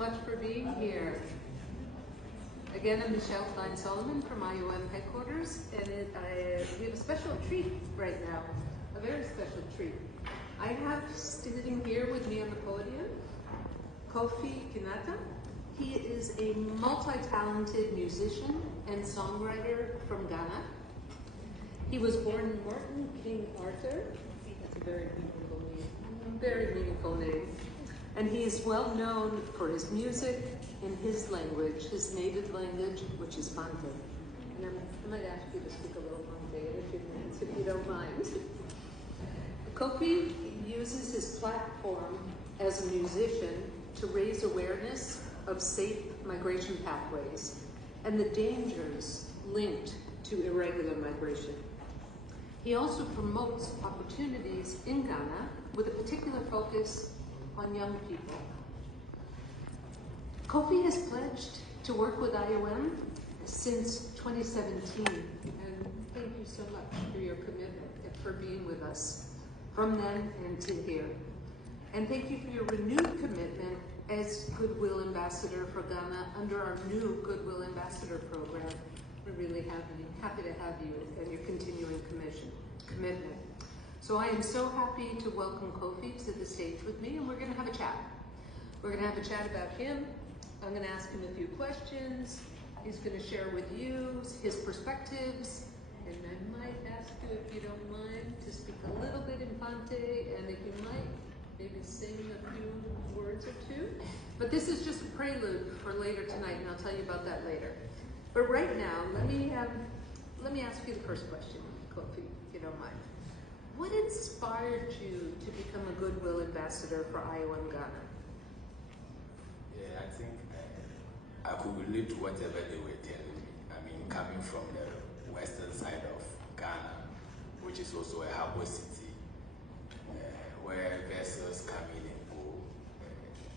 much for being here. Again, I'm Michelle Klein-Solomon from IOM headquarters, and we have a special treat right now, a very special treat. I have sitting here with me on the podium, Kofi Kinaata. He is a multi-talented musician and songwriter from Ghana. He was born in Martin King Arthur. That's a very meaningful name. And he is well known for his music in his language, his native language, which is Fante. And I might ask you to speak a little Fante in a few minutes, if you don't mind. Kofi uses his platform as a musician to raise awareness of safe migration pathways and the dangers linked to irregular migration. He also promotes opportunities in Ghana with a particular focus on young people. Kofi has pledged to work with IOM since 2017, and thank you so much for your commitment and for being with us from then and to here. And thank you for your renewed commitment as Goodwill Ambassador for Ghana under our new Goodwill Ambassador program. We're really happy to have you and your continuing commitment. So I am so happy to welcome Kofi to the stage with me, and we're going to have a chat. We're going to have a chat about him. I'm going to ask him a few questions. He's going to share with you his perspectives, and I might ask you, if you don't mind, to speak a little bit in Fante, and if you might, maybe sing a few words or two. But this is just a prelude for later tonight, and I'll tell you about that later. But right now, let me ask you the first question, Kofi, if you don't mind. What inspired you to become a Goodwill Ambassador for IOM Ghana? Yeah, I think I could relate to whatever they were telling me. I mean, coming from the western side of Ghana, which is also a harbor city, where vessels come in and go,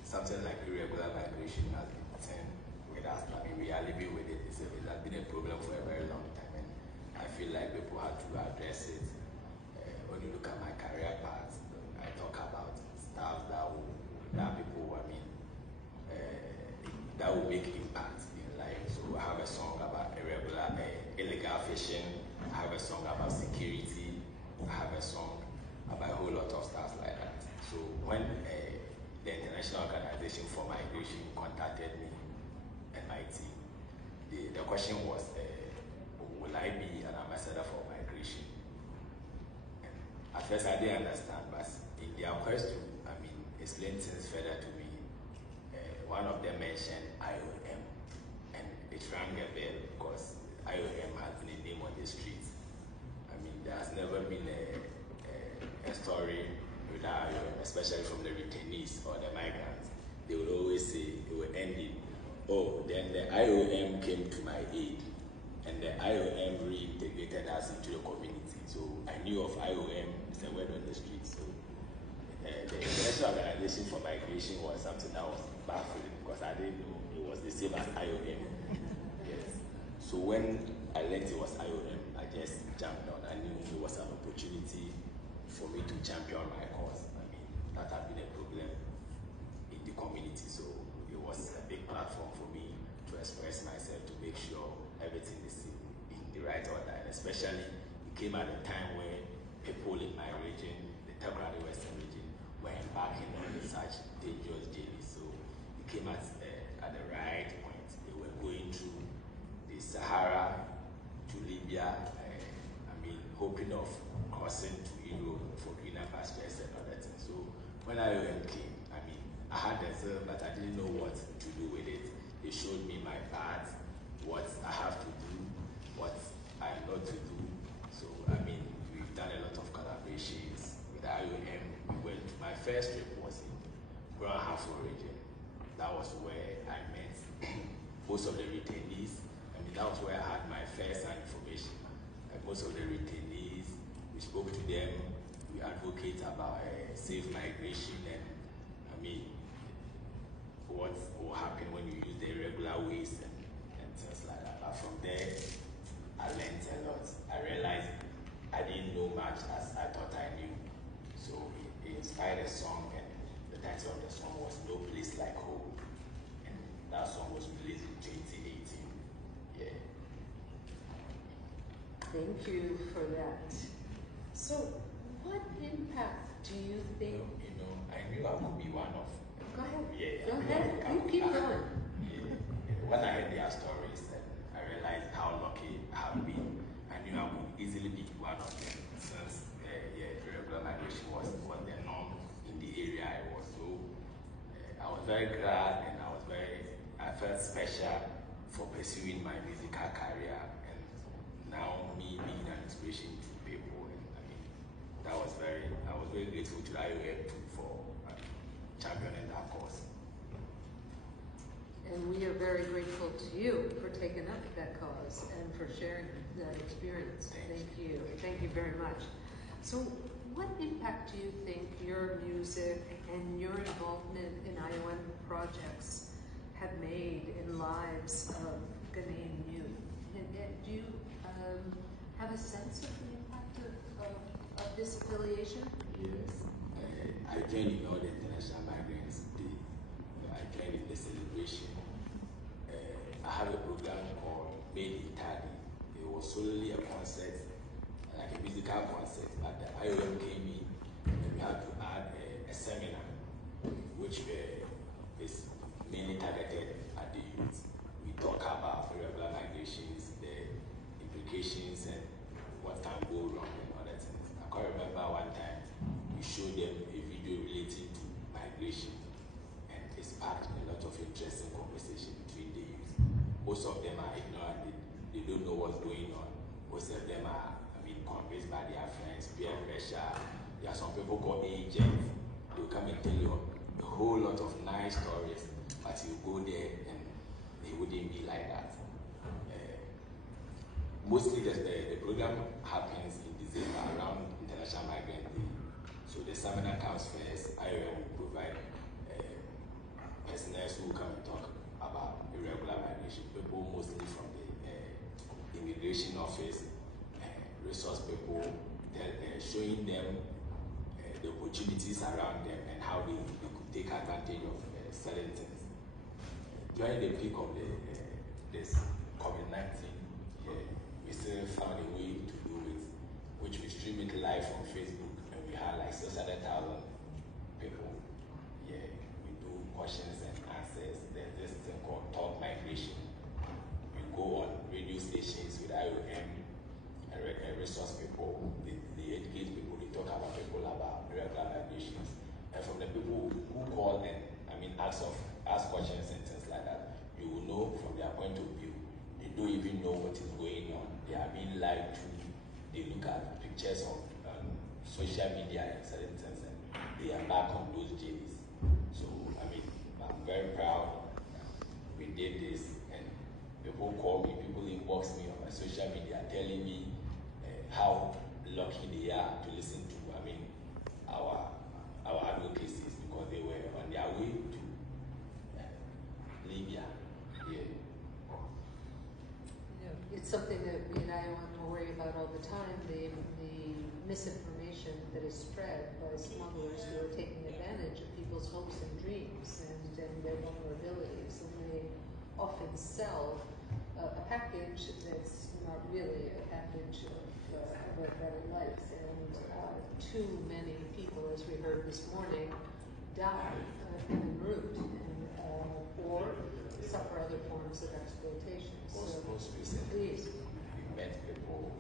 something like irregular migration has been seen with us. I mean, we are living with it. It has been a problem for a very long time, and I feel like people have to address it. When you look at my career path, I talk about stuff that people, I mean, that will make impact in life. So I have a song about illegal fishing. I have a song about security. I have a song about a whole lot of stuff like that. So when the International Organization for Migration contacted me and my team, the question was, will I be an ambassador for migration? And at first I didn't understand, but in their question, I mean, explain things further to me. One of them mentioned IOM, and it rang a bell because IOM has been a name on the streets. I mean, there has never been a story without IOM, especially from the returnees or the migrants. They would always say, it would end in, oh, then the IOM came to my aid, and the IOM reintegrated us into the community. So I knew of IOM, it's a word on the street. So the International Organization for Migration was something that was baffling because I didn't know it was the same as IOM. Yes. So when I learned it was IOM, I just jumped on. I knew it was an opportunity for me to champion my cause. I mean, that had been a problem in the community. So it was a big platform for me to express myself, to make sure everything is in the right order. And especially, it came at a time where people in my region, the Takoradi Western region, were embarking on such dangerous journeys. So it came at the right point. They were going through the Sahara to Libya, I mean, hoping of crossing to Europe for greener pastures and other things. So when IOM came, I mean, I had a zeal, but I didn't know what to do with it. They showed me my path, what I have to do, what I'm not to do. So, I mean, we've done a lot of collaborations with IOM. My first trip was in Brown Hartford region. That was where I met most of the returnees. I mean, that was where I had my first-hand information. Like most of the returnees, we spoke to them, we advocate about safe migration and, I mean, what will happen when you use the irregular ways and things like that. But from there, I learned a lot. I realized I didn't know much as I thought I knew. So it inspired a song, and the title of the song was No Place Like Home. Thank you for that. So, what impact do you think? I knew I could be one of. Go ahead. Yeah, Go ahead. You keep going. Yeah. When I heard their stories, and I realized how lucky I have been. I knew I would easily be one of them since irregular migration was the norm in the area I was. So I was very glad, and I felt special for pursuing my musical career, and now me being an inspiration to people. And I was very grateful to IOM for championing that cause. And we are very grateful to you for taking up that cause and for sharing that experience. Thank you. Thank you very much. So, what impact do you think your music and your involvement in IOM projects have made in lives of Ghanaian youth? And do you have a sense of the impact of this affiliation? Yes. I joined in all the International Migrants Day. I joined in the celebration. I have a program called Made in Tadi. It was solely a concert, like a musical concert, but the IOM came in and we had to add a seminar, which is mainly targeted at the youth. We talk about irregular migrations, the implications, and what can go wrong and other things. I can remember one time we showed them a video relating to migration, and it sparked a lot of interesting conversation between the youth. Most of them are ignorant, they don't know what's going on. Most of them are, convinced by their friends, peer pressure. There are some people called agents. They'll come and tell you a whole lot of nice stories, but you go there and they wouldn't be like that. Mostly the program happens in December around International Migrant Day. So the seminar comes first. IOM will provide personnel who come and talk about irregular migration. People mostly from the immigration office, resource people, showing them the opportunities around them and how they could take advantage of certain things. During the peak of this COVID-19, we still found a way to do it, which we stream it live on Facebook, and we had like 600,000 people. Yeah, we do questions and answers. There's this thing called Talk Migration. We go on radio stations with IOM and resource people, they educate people, they talk about people about irregular migrations. And from the people who call and ask questions and things like that, you will know from their point of view, they don't even know what is going on. They are being lied to. They look at pictures of social media and certain things, and they are back on those journeys. So I'm very proud we did this, and people call me, people inbox me on my social media telling me how lucky they are to listen to our advocacies, because they were on their way to Libya. It's something that we and IOM worry about all the time, the misinformation that is spread by smugglers who are taking advantage of people's hopes and dreams and their vulnerabilities, and they often sell a package that's not really a package of a better life. And too many people, as we heard this morning, die en route or suffer other forms of exploitation. Most recently, we met people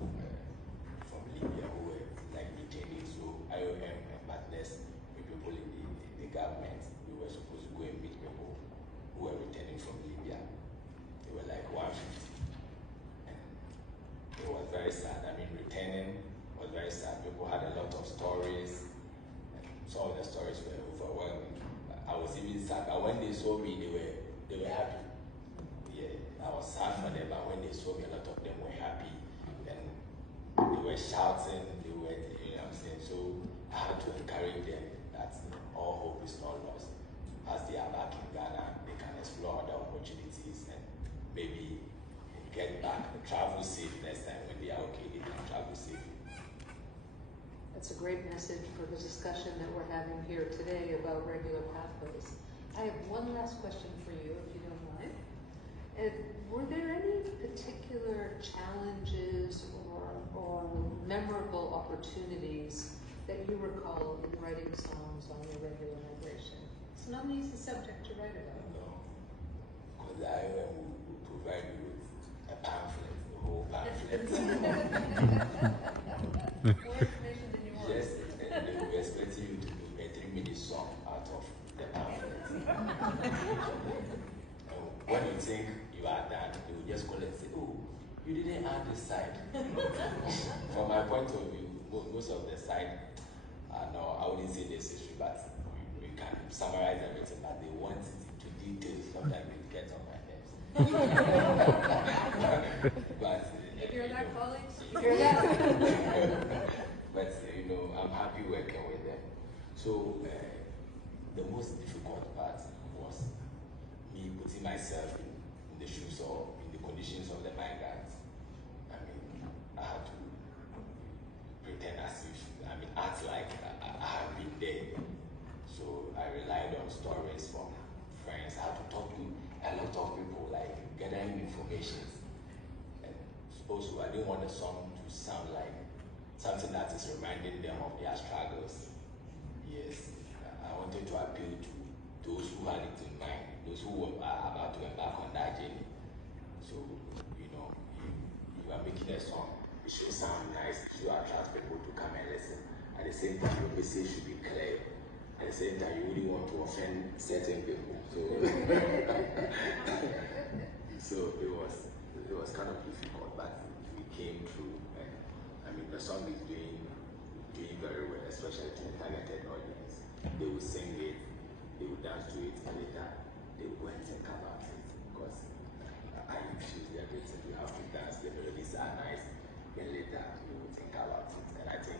from Libya who were like retaining. So IOM and partners with people in the government, we were supposed to go and meet people who were returning from Libya. They were like 150. And it was very sad. Returning was very sad. People had a lot of stories, and some of the stories were overwhelming. I was even sad, but when they saw me, they were happy. Yeah, I was sad for them, but when they saw me, a lot of them were happy, and they were shouting. They were, So I had to encourage them that all hope is not lost. As they are back in Ghana, they can explore other opportunities and maybe get back, travel safe next time. When they are okay, they can travel safe. That's a great message for the discussion that we're having here today about regular pathways. I have one last question for you, if you don't mind. Were there any particular challenges or opportunities that you recall in writing songs on your regular migration? It's not an easy subject to write about. No, because the IOM will provide you with a pamphlet, a whole pamphlet. More information than you want. Yes, and they will expect you to do a 3-minute song out of the pamphlet. When you think you are done, they will just call and say, oh, you didn't add this side. From my point of view, most of the side, no, I wouldn't say necessary, but we can summarize everything, but they want it to detail, sometimes it gets on my nerves. But you hear that, colleagues? You hear that? But I'm happy working with them. So the most difficult part was me putting myself in the shoes or in the conditions of the migrants. I mean, I had to pretend as if, act like I have been there. So I relied on stories from friends. I had to talk to a lot of people, like gathering information. And also, I didn't want the song to sound like something that is reminding them of their struggles. Yes, I wanted to appeal to those who had it in mind, those who are about to embark on that journey. So, you are making a song, it should sound nice, it should attract people to come and listen. At the same time, your message should be clear. At the same time, you really want to offend certain people. So, it was kind of difficult, but we came through. And the song is doing very well, especially to the targeted audience. They will sing it, they will dance to it, and later they will go and think about it. Because I infuse everything, you have to dance, the melodies are nice, then later you will think about it. And I think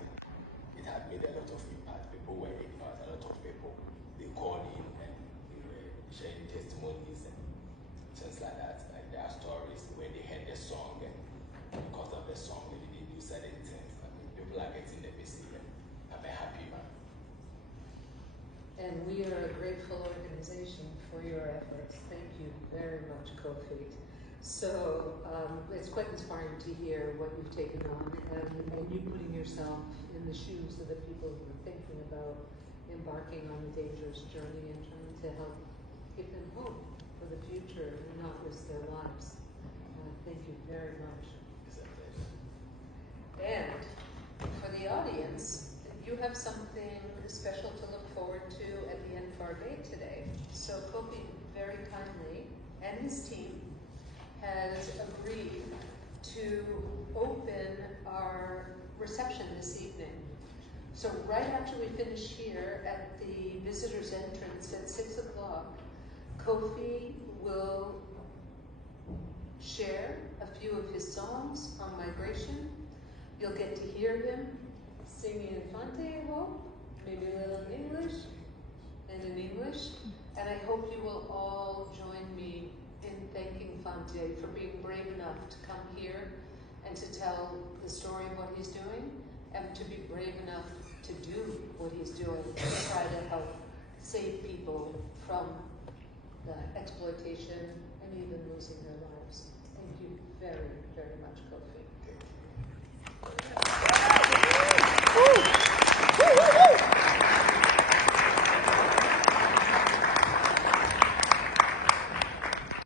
it had made a lot of impact. People were ignorant, a lot of people, they called in and they were sharing testimonies and things like that. Like their stories when they heard the song, and because of the song they didn't do certain things. People are getting the message, and I'm a happy man. And we are a grateful organization for your efforts. Thank you very much, Kofi. So it's quite inspiring to hear what you've taken on and you putting yourself in the shoes of the people who are thinking about embarking on a dangerous journey and trying to help give them hope for the future and not risk their lives. Thank you very much. And for the audience, you have something special to look forward to at the end of our day today. So Kofi very kindly and his team has agreed to open our reception this evening. So right after we finish here at the visitor's entrance at 6 o'clock, Kofi will share a few of his songs on migration. You'll get to hear him singing Infante, I hope, maybe a little in English, and in English. And I hope you will all join me in thanking Infante for being brave enough to come here and to tell the story of what he's doing, and to be brave enough to do what he's doing, to try to help save people from the exploitation and even losing their lives. Thank you very, very much, Kofi. Thank you.